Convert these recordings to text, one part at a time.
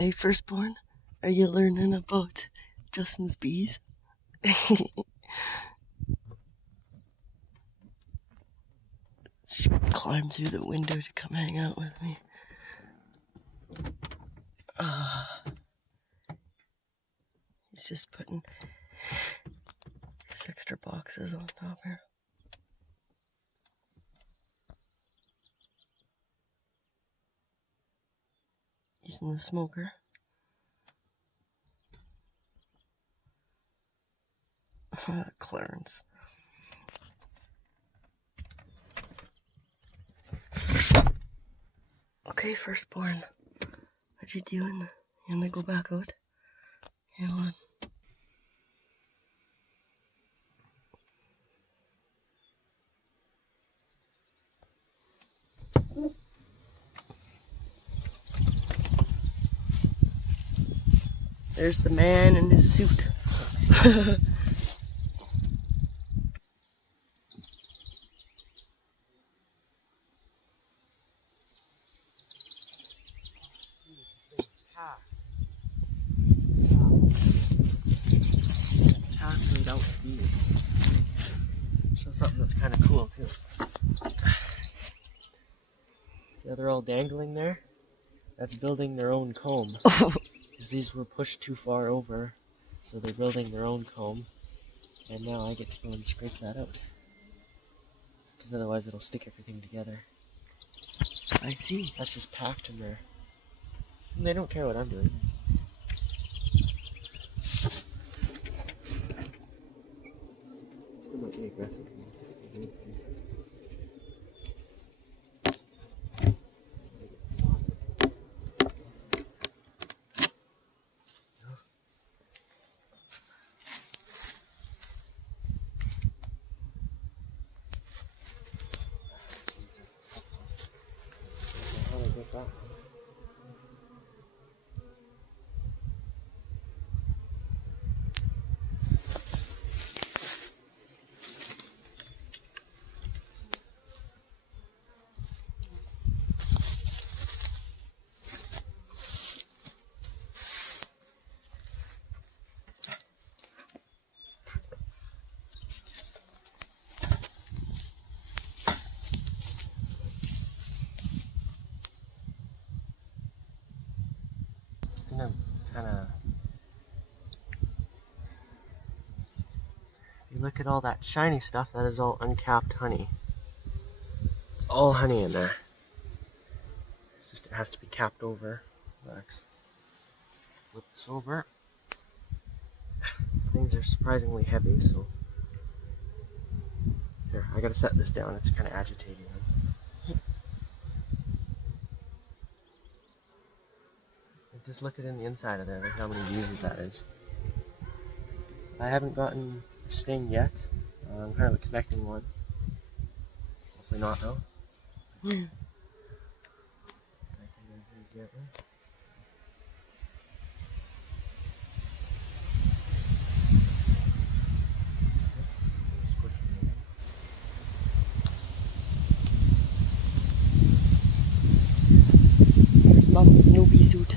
Hey, firstborn, are you learning about Justin's bees? She climbed through the window to come hang out with me. He's just putting his extra boxes on top here. Using the smoker. Clarence. Okay, firstborn. What you doing? You wanna go back out? Here, hold on. There's the man in his suit. Show something that's kind of cool too. See how they're all dangling there? That's building their own comb. Because these were pushed too far over, so they're building their own comb. And now I get to go and scrape that out. Because otherwise it'll stick everything together. I see. That's just packed in there. And they don't care what I'm doing. It might be aggressive. You look at all that shiny stuff, that is all uncapped honey. It's all honey in there. It's just, it has to be capped over. Relax. Flip this over. These things are surprisingly heavy, so here, I gotta set this down, it's kind of agitating them. Just look at in the inside of there, look how many uses that is. I haven't gotten a sting yet. I'm kind of expecting one. Hopefully not though. Yeah. Here's Mom, no bee suit.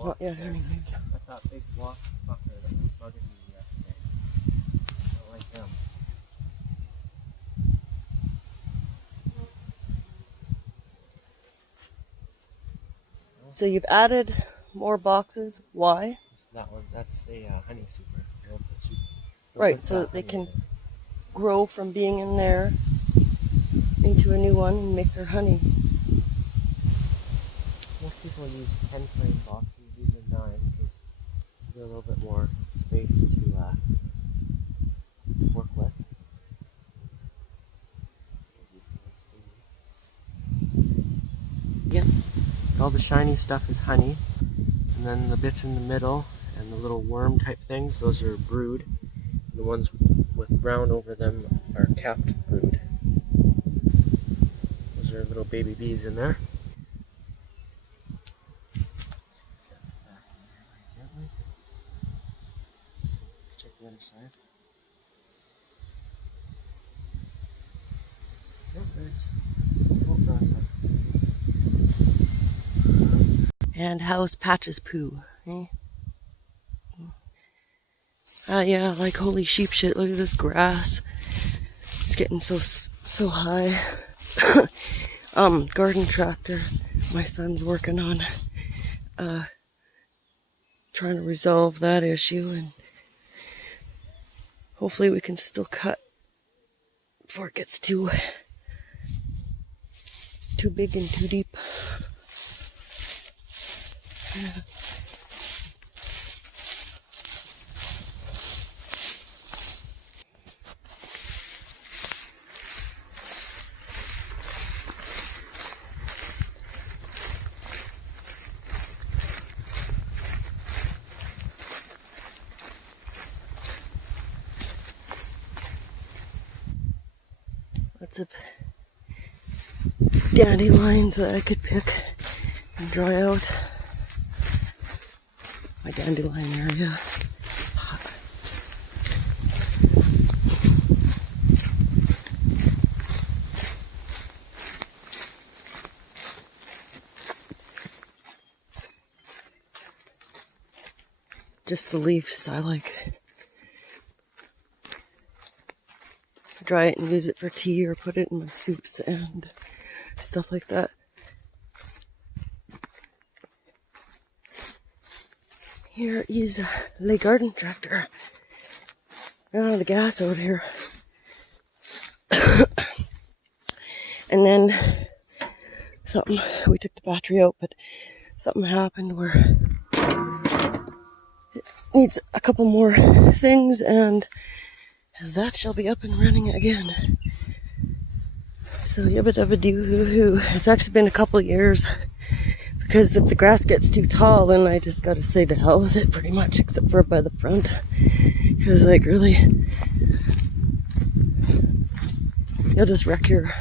Oh, yeah, anyways. That's that big wasp fucker that was bugging me yesterday. I don't like them. So you've added more boxes. Why? That one, that's a honey super. Right, so that they can grow from being in there into a new one and make their honey. Most people use 10 frame boxes. These are 9 because they're a little bit more space to work with. Yeah. All the shiny stuff is honey, and then the bits in the middle and the little worm type things, those are brood. The ones with brown over them are capped brood. Those are little baby bees in there. Let's check the other side. Yep, there's. Oh, no, it's not. And how's Patch's poo? Eh? Yeah, like holy sheep shit. Look at this grass. It's getting so high. Garden tractor. My son's working on trying to resolve that issue, and hopefully we can still cut before it gets too big and too deep. Lots of dandelions that I could pick and dry out. My dandelion area. Just the leaves, I like. Dry it and use it for tea or put it in my soups and stuff like that. Here is the garden tractor. I don't have the gas out here. And then we took the battery out, but something happened where it needs a couple more things, and that shall be up and running again. So yabba dabba doo hoo hoo. It's actually been a couple years, because if the grass gets too tall, then I just gotta say to hell with it pretty much, except for by the front. Because like really, you'll just wreck your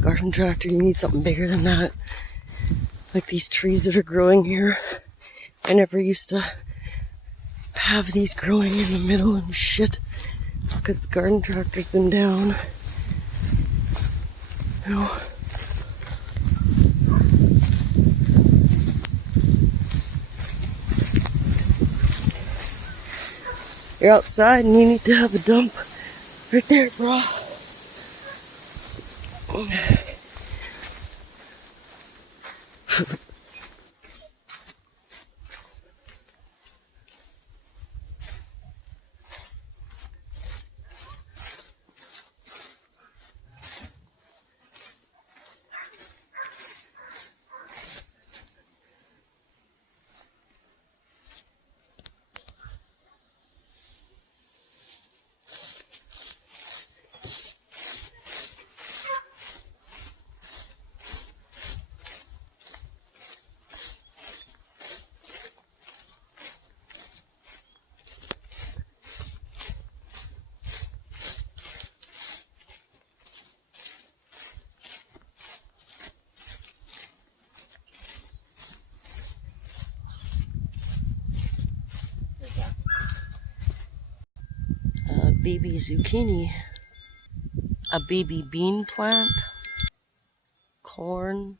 garden tractor. You need something bigger than that. Like these trees that are growing here. I never used to have these growing in the middle and shit, because the garden tractor's been down. You know. You're outside and you need to have a dump right there, bro. Baby zucchini, a baby bean plant, corn,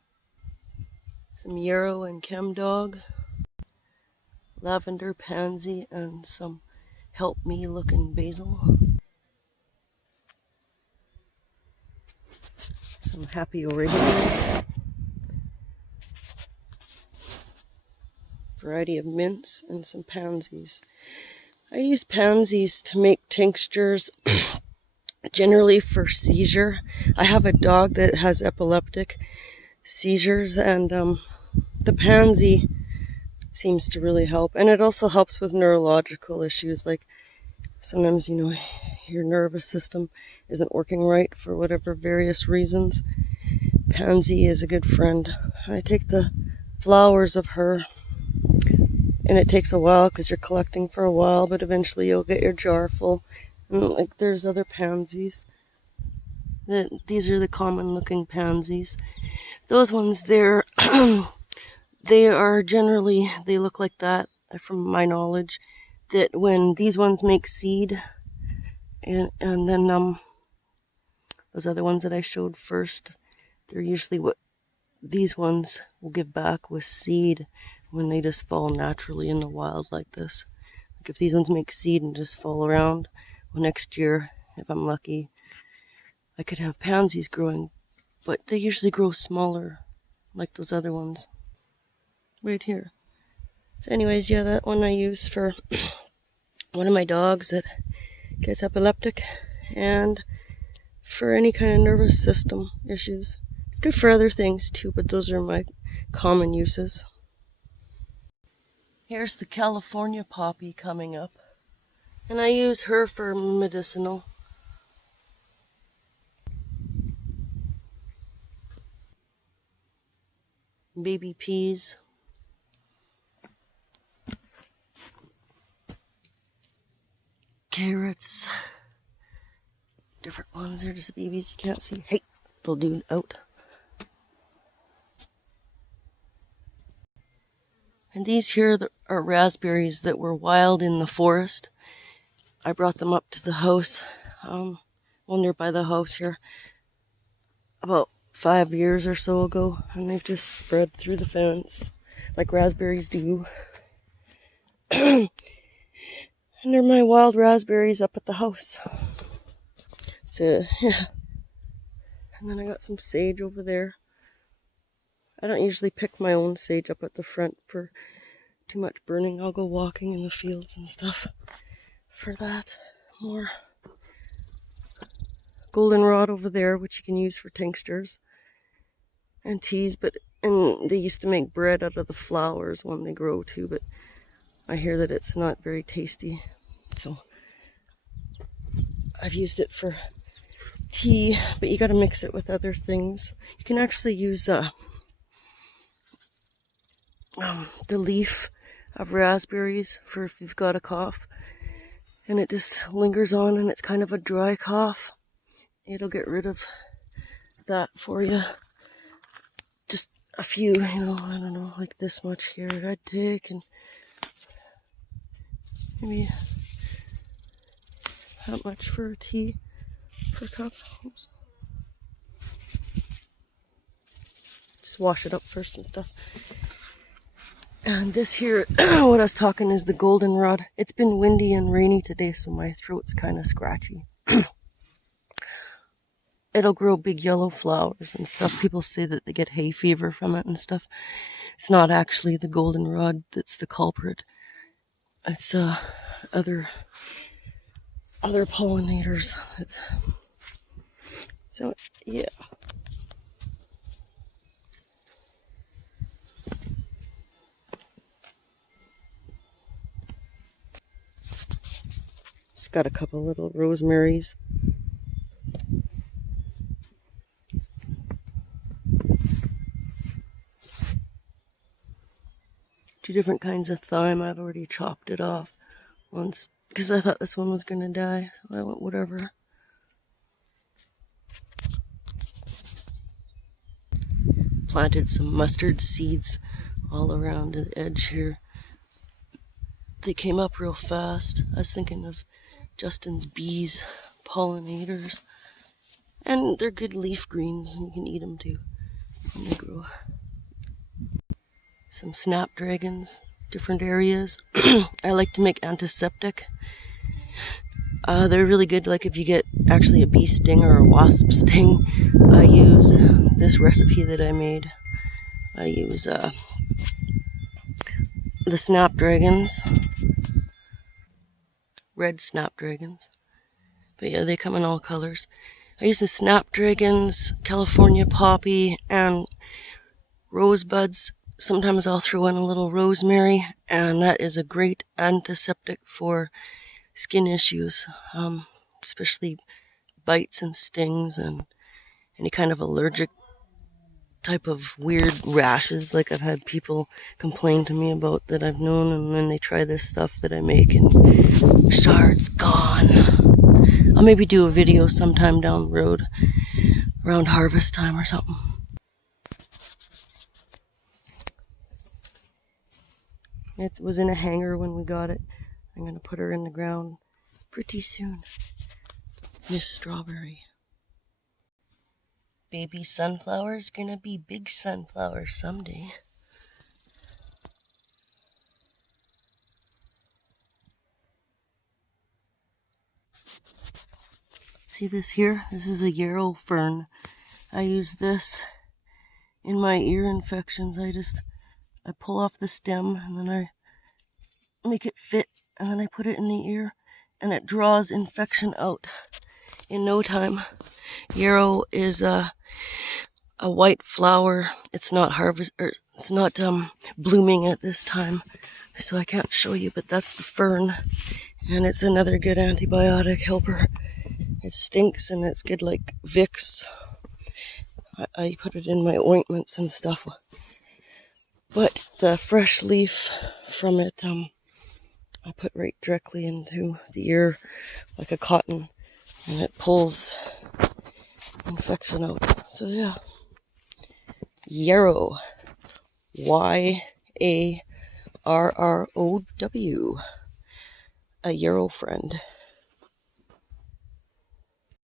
some yarrow and chemdog, lavender, pansy, and some help me looking basil, some happy oregano, variety of mints, and some pansies. I use pansies to make tinctures, generally for seizure. I have a dog that has epileptic seizures, and the pansy seems to really help. And it also helps with neurological issues, like sometimes, you know, your nervous system isn't working right for whatever various reasons. Pansy is a good friend. I take the flowers of her, and it takes a while because you're collecting for a while, but eventually you'll get your jar full. And like there's other pansies. These are the common looking pansies. Those ones there, they are generally, they look like that from my knowledge, that when these ones make seed, and then those other ones that I showed first, they're usually what these ones will give back with seed. when they just fall naturally in the wild like this. Like if these ones make seed and just fall around, well, next year, if I'm lucky, I could have pansies growing, but they usually grow smaller, like those other ones right here. So anyways, yeah, that one I use for one of my dogs that gets epileptic and for any kind of nervous system issues. It's good for other things too, but those are my common uses. Here's the California poppy coming up, and I use her for medicinal. Baby peas. Carrots. Different ones, they're just babies, you can't see. Hey, little dude out. And these here are raspberries that were wild in the forest. I brought them up to the house, well, nearby the house here, about 5 years or so ago, and they've just spread through the fence like raspberries do. And they're my wild raspberries up at the house. So, yeah. And then I got some sage over there. I don't usually pick my own sage up at the front for too much burning. I'll go walking in the fields and stuff for that. More goldenrod over there, which you can use for tinctures and teas. And they used to make bread out of the flowers when they grow too, but I hear that it's not very tasty. So I've used it for tea, but you got to mix it with other things. You can actually use the leaf of raspberries for if you've got a cough and it just lingers on and it's kind of a dry cough. It'll get rid of that for you. Just a few, I don't know, like this much here I'd take, and maybe how much for a tea per cup. Oops. Just wash it up first and stuff. And this here, what I was talking is the goldenrod. It's been windy and rainy today, so my throat's kind of scratchy. It'll grow big yellow flowers and stuff. People say that they get hay fever from it and stuff. It's not actually the goldenrod that's the culprit. It's other pollinators. So yeah. Just got a couple little rosemaries. Two different kinds of thyme. I've already chopped it off once because I thought this one was going to die. So I went whatever. Planted some mustard seeds all around the edge here. They came up real fast. I was thinking of Justin's bees, pollinators. And they're good leaf greens, and you can eat them too when they grow. Some snapdragons, different areas. I like to make antiseptic. They're really good, like if you get actually a bee sting or a wasp sting. I use this recipe that I made. I use the snapdragons, red snapdragons. But yeah, they come in all colors. I use the snapdragons, California poppy, and rosebuds. Sometimes I'll throw in a little rosemary, and that is a great antiseptic for skin issues, especially bites and stings and any kind of allergic type of weird rashes like I've had people complain to me about that I've known, and then they try this stuff that I make and it's gone. I'll maybe do a video sometime down the road around harvest time or something. It was in a hanger when we got it. I'm going to put her in the ground pretty soon. Miss Strawberry. Baby sunflower's gonna be big sunflower someday. See this here? This is a yarrow fern. I use this in my ear infections. I pull off the stem and then I make it fit and then I put it in the ear and it draws infection out in no time. Yarrow is a white flower. It's not blooming at this time, so I can't show you, but that's the fern, and it's another good antibiotic helper. It stinks and it's good like Vicks. I put it in my ointments and stuff. But the fresh leaf from it, I put right directly into the ear like a cotton, and it pulls infection out. So yeah, yarrow, YARROW, a yarrow friend.